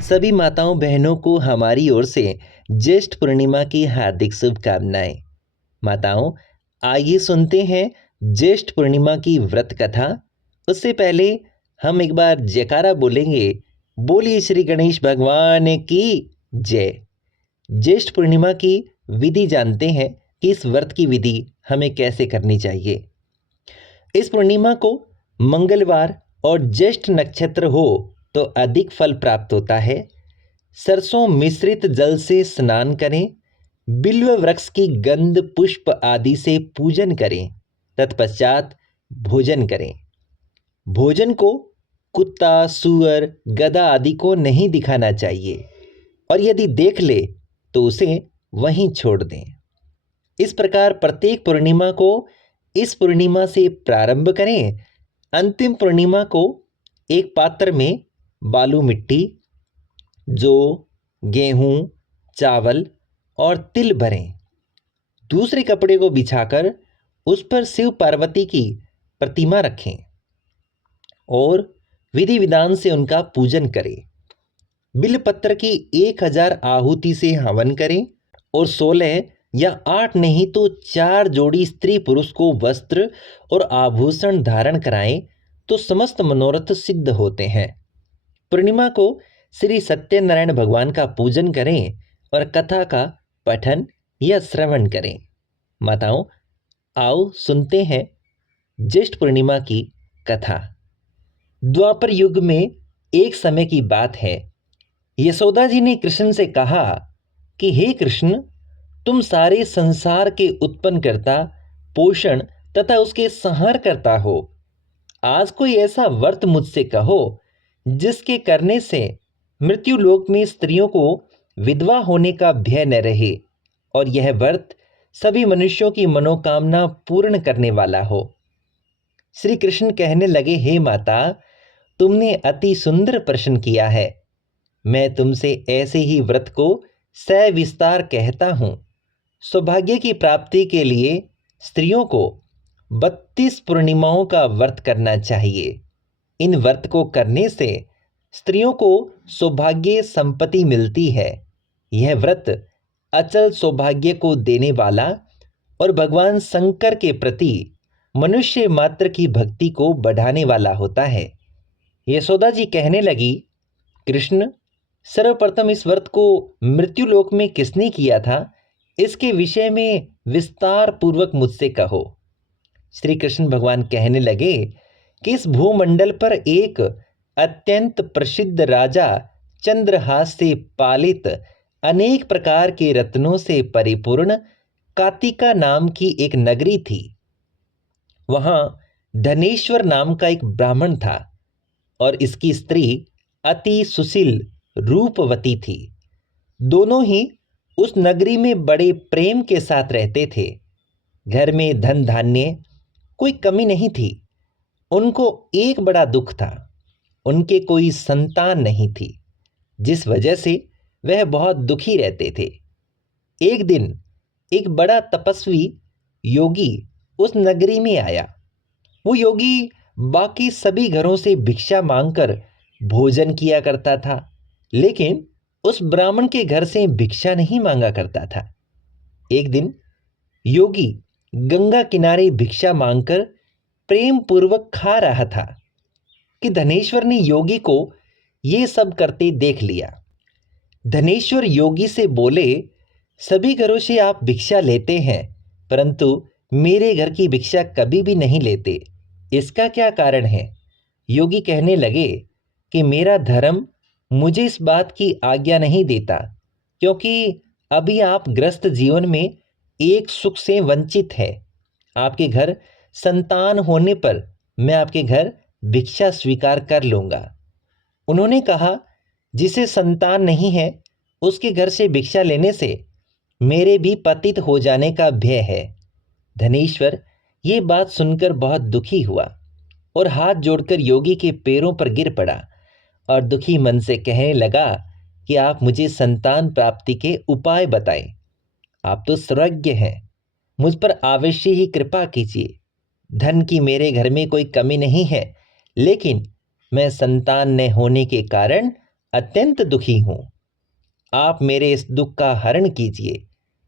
सभी माताओं बहनों को हमारी ओर से ज्येष्ठ पूर्णिमा की हार्दिक शुभकामनाएं। माताओं, आइए सुनते हैं ज्येष्ठ पूर्णिमा की व्रत कथा। उससे पहले हम एक बार जयकारा बोलेंगे। बोलिए श्री गणेश भगवान की जय। ज्येष्ठ पूर्णिमा की विधि जानते हैं कि इस व्रत की विधि हमें कैसे करनी चाहिए। इस पूर्णिमा को मंगलवार और ज्येष्ठ नक्षत्र हो तो अधिक फल प्राप्त होता है। सरसों मिश्रित जल से स्नान करें, बिल्व वृक्ष की गंध पुष्प आदि से पूजन करें, तत्पश्चात भोजन करें। भोजन को कुत्ता, सूअर, गधा आदि को नहीं दिखाना चाहिए और यदि देख ले तो उसे वहीं छोड़ दें। इस प्रकार प्रत्येक पूर्णिमा को इस पूर्णिमा से प्रारंभ करें। अंतिम पूर्णिमा को एक पात्र में बालू मिट्टी, जौ, गेहूं, चावल और तिल भरें। दूसरे कपड़े को बिछाकर उस पर शिव पार्वती की प्रतिमा रखें और विधि विधान से उनका पूजन करें। बिलपत्र की 1000 आहुति से हवन करें और 16 या 8 नहीं तो 4 जोड़ी स्त्री पुरुष को वस्त्र और आभूषण धारण कराएं तो समस्त मनोरथ सिद्ध होते हैं। पूर्णिमा को श्री सत्यनारायण भगवान का पूजन करें और कथा का पठन या श्रवण करें। माताओं, आओ सुनते हैं ज्येष्ठ पूर्णिमा की कथा। द्वापर युग में एक समय की बात है। यशोदा जी ने कृष्ण से कहा कि हे कृष्ण, तुम सारे संसार के उत्पन्न करता, पोषण तथा उसके संहार करता हो। आज कोई ऐसा व्रत मुझसे कहो जिसके करने से मृत्यु लोक में स्त्रियों को विधवा होने का भय न रहे और यह व्रत सभी मनुष्यों की मनोकामना पूर्ण करने वाला हो। श्री कृष्ण कहने लगे, हे माता, तुमने अति सुंदर प्रश्न किया है। मैं तुमसे ऐसे ही व्रत को सविस्तार कहता हूं। सौभाग्य की प्राप्ति के लिए स्त्रियों को 32 पूर्णिमाओं का व्रत करना चाहिए। इन व्रत को करने से स्त्रियों को सौभाग्य संपत्ति मिलती है। यह व्रत अचल सौभाग्य को देने वाला और भगवान शंकर के प्रति मनुष्य मात्र की भक्ति को बढ़ाने वाला होता है। यशोदा जी कहने लगी, कृष्ण, सर्वप्रथम इस व्रत को मृत्युलोक में किसने किया था, इसके विषय में विस्तार पूर्वक मुझसे कहो। श्री कृष्ण भगवान कहने लगे कि इस भूमंडल पर एक अत्यंत प्रसिद्ध राजा चंद्रहास से पालित अनेक प्रकार के रत्नों से परिपूर्ण कातिका नाम की एक नगरी थी। वहां धनेश्वर नाम का एक ब्राह्मण था और इसकी स्त्री अति सुशील रूपवती थी। दोनों ही उस नगरी में बड़े प्रेम के साथ रहते थे। घर में धन धान्य कोई कमी नहीं थी। उनको एक बड़ा दुख था, उनके कोई संतान नहीं थी, जिस वजह से वह बहुत दुखी रहते थे। एक दिन एक बड़ा तपस्वी योगी उस नगरी में आया। वो योगी बाकी सभी घरों से भिक्षा मांगकर भोजन किया करता था, लेकिन उस ब्राह्मण के घर से भिक्षा नहीं मांगा करता था। एक दिन योगी गंगा किनारे भिक्षा मांगकर प्रेम पूर्वक खा रहा था कि धनेश्वर ने योगी को ये सब करते देख लिया। धनेश्वर योगी से बोले, सभी घरों से आप भिक्षा लेते हैं, परंतु मेरे घर की भिक्षा कभी भी नहीं लेते। इसका क्या कारण है? योगी कहने लगे कि मेरा धर्म मुझे इस बात की आज्ञा नहीं देता, क्योंकि अभी आप ग्रस्त जीवन में एक सुख से वंचित है। आपके घर संतान होने पर मैं आपके घर भिक्षा स्वीकार कर लूंगा। उन्होंने कहा, जिसे संतान नहीं है उसके घर से भिक्षा लेने से मेरे भी पतित हो जाने का भय है। धनेश्वर ये बात सुनकर बहुत दुखी हुआ और हाथ जोड़कर योगी के पैरों पर गिर पड़ा और दुखी मन से कहने लगा कि आप मुझे संतान प्राप्ति के उपाय बताएं। आप तो सर्वज्ञ हैं, मुझ पर अवश्य ही कृपा कीजिए। धन की मेरे घर में कोई कमी नहीं है, लेकिन मैं संतान न होने के कारण अत्यंत दुखी हूं। आप मेरे इस दुख का हरण कीजिए।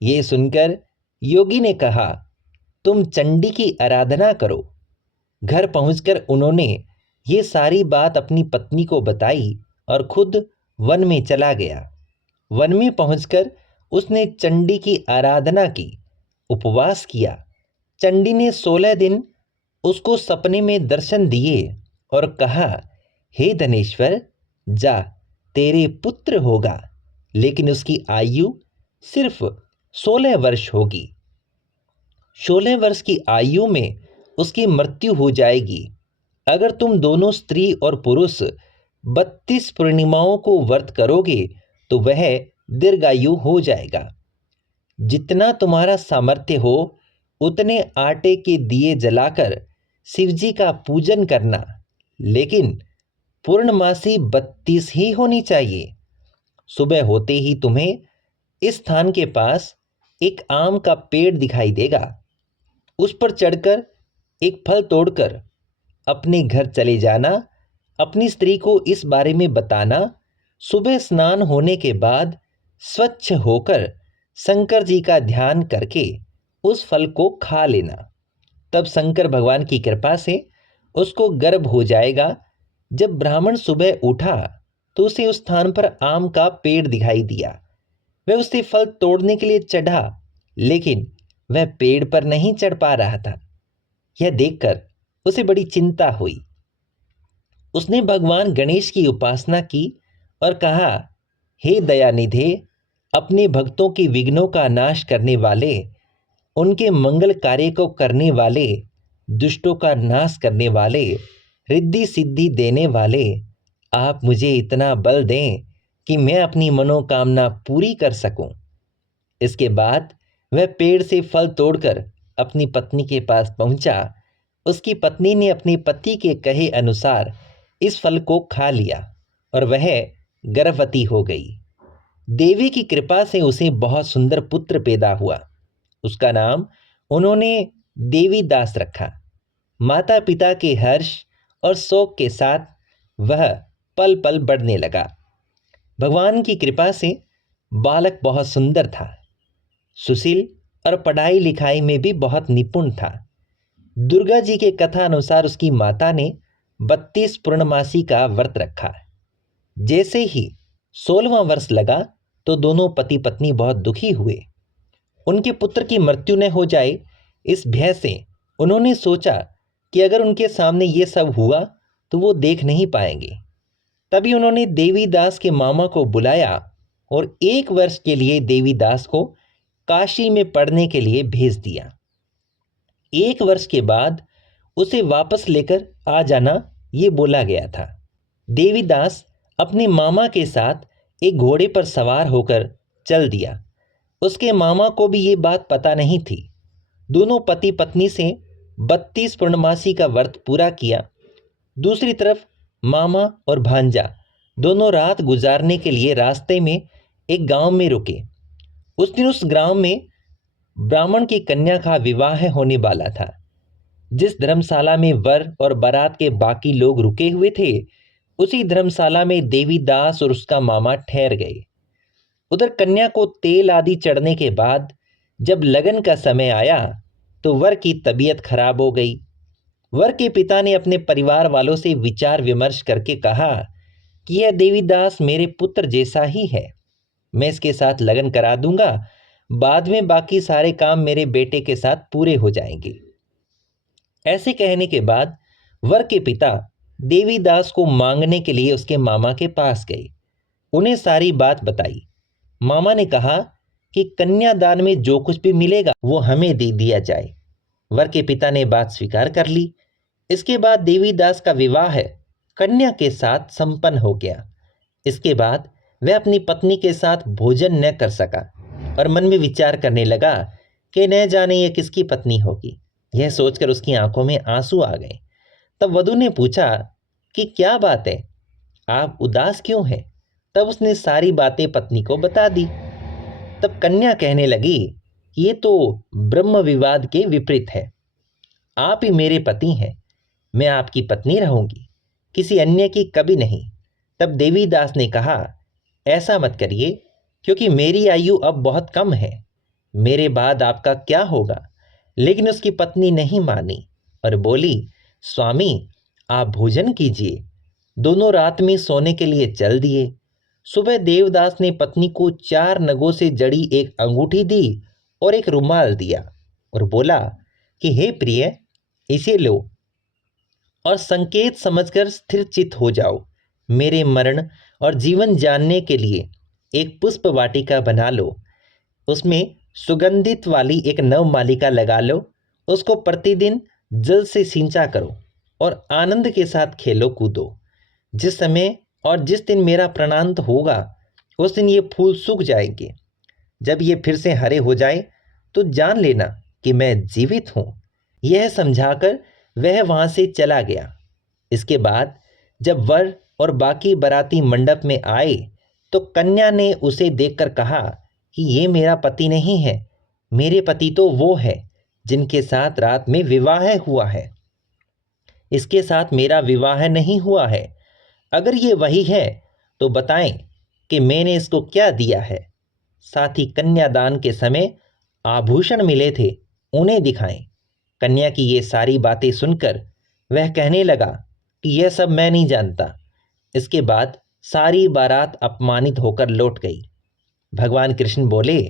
ये सुनकर योगी ने कहा, तुम चंडी की आराधना करो। घर पहुंचकर उन्होंने ये सारी बात अपनी पत्नी को बताई और खुद वन में चला गया। वन में पहुंचकर उसने चंडी की आराधना की, उपवास किया। चंडी ने 16 दिन उसको सपने में दर्शन दिए और कहा, हे धनेश्वर, जा, तेरे पुत्र होगा, लेकिन उसकी आयु सिर्फ 16 वर्ष होगी। 16 वर्ष की आयु में उसकी मृत्यु हो जाएगी। अगर तुम दोनों स्त्री और पुरुष 32 पूर्णिमाओं को व्रत करोगे तो वह दीर्घायु हो जाएगा। जितना तुम्हारा सामर्थ्य हो उतने आटे के दिए जलाकर शिवजी का पूजन करना, लेकिन पूर्णमासी 32 ही होनी चाहिए। सुबह होते ही तुम्हें इस स्थान के पास एक आम का पेड़ दिखाई देगा। उस पर चढ़कर एक फल तोड़कर अपने घर चले जाना। अपनी स्त्री को इस बारे में बताना। सुबह स्नान होने के बाद स्वच्छ होकर शंकर जी का ध्यान करके उस फल को खा लेना। तब शंकर भगवान की कृपा से उसको गर्भ हो जाएगा। जब ब्राह्मण सुबह उठा तो उसे उस स्थान पर आम का पेड़ दिखाई दिया। वह उससे फल तोड़ने के लिए चढ़ा, लेकिन वह पेड़ पर नहीं चढ़ पा रहा था। यह देखकर उसे बड़ी चिंता हुई। उसने भगवान गणेश की उपासना की और कहा, हे दयानिधे, अपने भक्तों के विघ्नों का नाश करने वाले, उनके मंगल कार्य को करने वाले, दुष्टों का नाश करने वाले, रिद्धि सिद्धि देने वाले, आप मुझे इतना बल दें कि मैं अपनी मनोकामना पूरी कर सकूं। इसके बाद वह पेड़ से फल तोड़कर अपनी पत्नी के पास पहुंचा। उसकी पत्नी ने अपने पति के कहे अनुसार इस फल को खा लिया और वह गर्भवती हो गई। देवी की कृपा से उसे बहुत सुंदर पुत्र पैदा हुआ। उसका नाम उन्होंने देवी दास रखा। माता पिता के हर्ष और शोक के साथ वह पल पल बढ़ने लगा। भगवान की कृपा से बालक बहुत सुंदर था, सुशील और पढ़ाई लिखाई में भी बहुत निपुण था। दुर्गा जी के कथा अनुसार उसकी माता ने 32 पूर्णमासी का व्रत रखा। जैसे ही 16वां वर्ष लगा तो दोनों पति पत्नी बहुत दुखी हुए। उनके पुत्र की मृत्यु न हो जाए, इस भय से उन्होंने सोचा कि अगर उनके सामने ये सब हुआ तो वो देख नहीं पाएंगे। तभी उन्होंने देवीदास के मामा को बुलाया और 1 वर्ष के लिए देवीदास को काशी में पढ़ने के लिए भेज दिया। 1 वर्ष के बाद उसे वापस लेकर आ जाना ये बोला गया था। देवीदास अपने मामा के साथ एक घोड़े पर सवार होकर चल दिया। उसके मामा को भी ये बात पता नहीं थी। दोनों पति पत्नी से 32 पूर्णमासी का व्रत पूरा किया। दूसरी तरफ मामा और भांजा दोनों रात गुजारने के लिए रास्ते में एक गांव में रुके। उस दिन उस गांव में ब्राह्मण की कन्या का विवाह होने वाला था। जिस धर्मशाला में वर और बारात के बाकी लोग रुके हुए थे, उसी धर्मशाला में देवीदास और उसका मामा ठहर गए। उधर कन्या को तेल आदि चढ़ने के बाद जब लगन का समय आया तो वर की तबीयत खराब हो गई। वर के पिता ने अपने परिवार वालों से विचार विमर्श करके कहा कि यह देवीदास मेरे पुत्र जैसा ही है, मैं इसके साथ लगन करा दूंगा, बाद में बाकी सारे काम मेरे बेटे के साथ पूरे हो जाएंगे। ऐसे कहने के बाद वर के पिता देवीदास को मांगने के लिए उसके मामा के पास गए। उन्हें सारी बात बताई। मामा ने कहा कि कन्यादान में जो कुछ भी मिलेगा वो हमें दे दिया जाए। वर के पिता ने बात स्वीकार कर ली। इसके बाद देवीदास का विवाह कन्या के साथ संपन्न हो गया। इसके बाद वह अपनी पत्नी के साथ भोजन न कर सका और मन में विचार करने लगा कि न जाने ये किसकी पत्नी होगी। यह सोचकर उसकी आंखों में आंसू आ गए। तब वधू ने पूछा कि क्या बात है, आप उदास क्यों हैं? तब उसने सारी बातें पत्नी को बता दी। तब कन्या कहने लगी, ये तो ब्रह्म विवाद के विपरीत है। आप ही मेरे पति हैं, मैं आपकी पत्नी रहूंगी, किसी अन्य की कभी नहीं। तब देवीदास ने कहा, ऐसा मत करिए, क्योंकि मेरी आयु अब बहुत कम है, मेरे बाद आपका क्या होगा। लेकिन उसकी पत्नी नहीं मानी और बोली, स्वामी आप भोजन कीजिए। दोनों रात में सोने के लिए चल दिए। सुबह देवदास ने पत्नी को 4 नगों से जड़ी एक अंगूठी दी और एक रुमाल दिया और बोला कि हे प्रिय, इसे लो और संकेत समझकर स्थिर चित हो जाओ। मेरे मरण और जीवन जानने के लिए एक पुष्प वाटिका बना लो, उसमें सुगंधित वाली एक नवमालिका लगा लो, उसको प्रतिदिन जल से सिंचा करो और आनंद के साथ खेलो कूदो। जिस समय और जिस दिन मेरा प्राणांत होगा, उस दिन ये फूल सूख जाएंगे। जब ये फिर से हरे हो जाए तो जान लेना कि मैं जीवित हूँ। यह समझाकर वह वहां से चला गया। इसके बाद जब वर और बाकी बाराती मंडप में आए तो कन्या ने उसे देखकर कहा कि ये मेरा पति नहीं है, मेरे पति तो वो है जिनके साथ रात में विवाह हुआ है। इसके साथ मेरा विवाह नहीं हुआ है। अगर ये वही है तो बताएं कि मैंने इसको क्या दिया है। साथ ही कन्यादान के समय आभूषण मिले थे, उन्हें दिखाएं। कन्या की ये सारी बातें सुनकर वह कहने लगा कि यह सब मैं नहीं जानता। इसके बाद सारी बारात अपमानित होकर लौट गई। भगवान कृष्ण बोले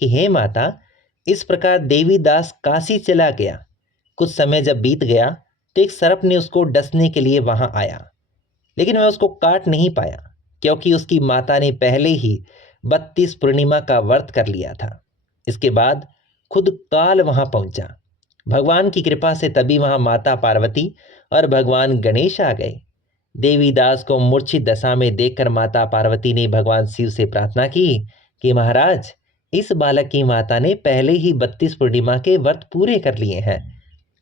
कि हे माता, इस प्रकार देवीदास काशी चला गया। कुछ समय जब बीत गया तो एक सर्प ने उसको डसने के लिए वहां आया, लेकिन वह उसको काट नहीं पाया, क्योंकि उसकी माता ने पहले ही 32 पूर्णिमा का व्रत कर लिया था। इसके बाद खुद काल वहां पहुंचा। भगवान की कृपा से तभी वहां माता पार्वती और भगवान गणेश आ गए। देवीदास को मूर्छित दशा में देखकर माता पार्वती ने भगवान शिव से प्रार्थना की कि महाराज, इस बालक की माता ने पहले ही 32 पूर्णिमा के व्रत पूरे कर लिए हैं,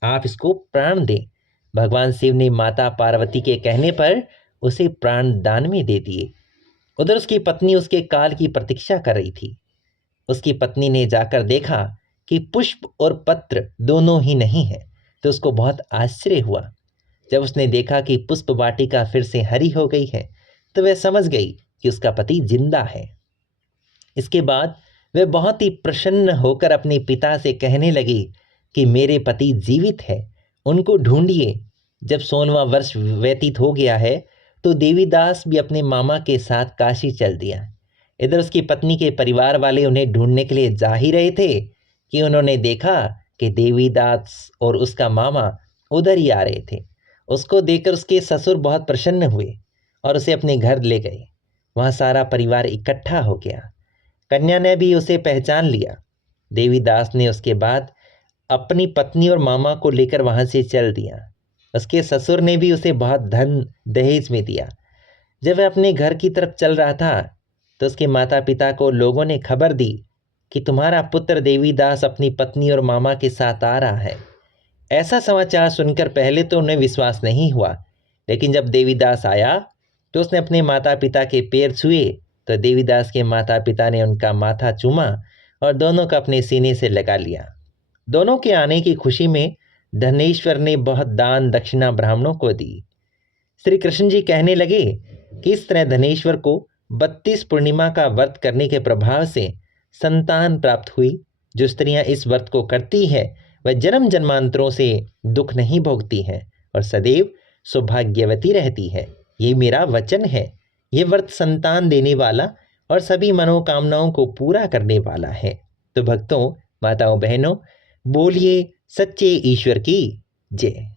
आप इसको प्राण दें। भगवान शिव ने माता पार्वती के कहने पर उसे प्राण दान में दे दिए। उधर उसकी पत्नी उसके काल की प्रतीक्षा कर रही थी। उसकी पत्नी ने जाकर देखा कि पुष्प और पत्र दोनों ही नहीं है, तो उसको बहुत आश्चर्य हुआ। जब उसने देखा कि पुष्प वाटिका फिर से हरी हो गई है तो वह समझ गई कि उसका पति जिंदा है। इसके बाद वह बहुत ही प्रसन्न होकर अपने पिता से कहने लगी कि मेरे पति जीवित है, उनको ढूंढिए। जब 16वां वर्ष व्यतीत हो गया है तो देवीदास भी अपने मामा के साथ काशी चल दिया। इधर उसकी पत्नी के परिवार वाले उन्हें ढूंढने के लिए जा ही रहे थे कि उन्होंने देखा कि देवीदास और उसका मामा उधर ही आ रहे थे। उसको देखकर उसके ससुर बहुत प्रसन्न हुए और उसे अपने घर ले गए। वहाँ सारा परिवार इकट्ठा हो गया। कन्या ने भी उसे पहचान लिया। देवीदास ने उसके बाद अपनी पत्नी और मामा को लेकर वहाँ से चल दिया। उसके ससुर ने भी उसे बहुत धन दहेज में दिया। जब वह अपने घर की तरफ चल रहा था तो उसके माता पिता को लोगों ने खबर दी कि तुम्हारा पुत्र देवीदास अपनी पत्नी और मामा के साथ आ रहा है। ऐसा समाचार सुनकर पहले तो उन्हें विश्वास नहीं हुआ, लेकिन जब देवीदास आया तो उसने अपने माता पिता के पैर छुए तो देवीदास के माता पिता ने उनका माथा चूमा और दोनों को अपने सीने से लगा लिया। दोनों के आने की खुशी में धनेश्वर ने बहुत दान दक्षिणा ब्राह्मणों को दी। श्री कृष्ण जी कहने लगे कि इस तरह धनेश्वर को 32 पूर्णिमा का व्रत करने के प्रभाव से संतान प्राप्त हुई। जो स्त्रियां इस व्रत को करती है वह जन्म जन्मांतरों से दुख नहीं भोगती हैं और सदैव सौभाग्यवती रहती है। ये मेरा वचन है। ये व्रत संतान देने वाला और सभी मनोकामनाओं को पूरा करने वाला है। तो भक्तों, माताओं, बहनों, बोलिए सच्चे ईश्वर की जय।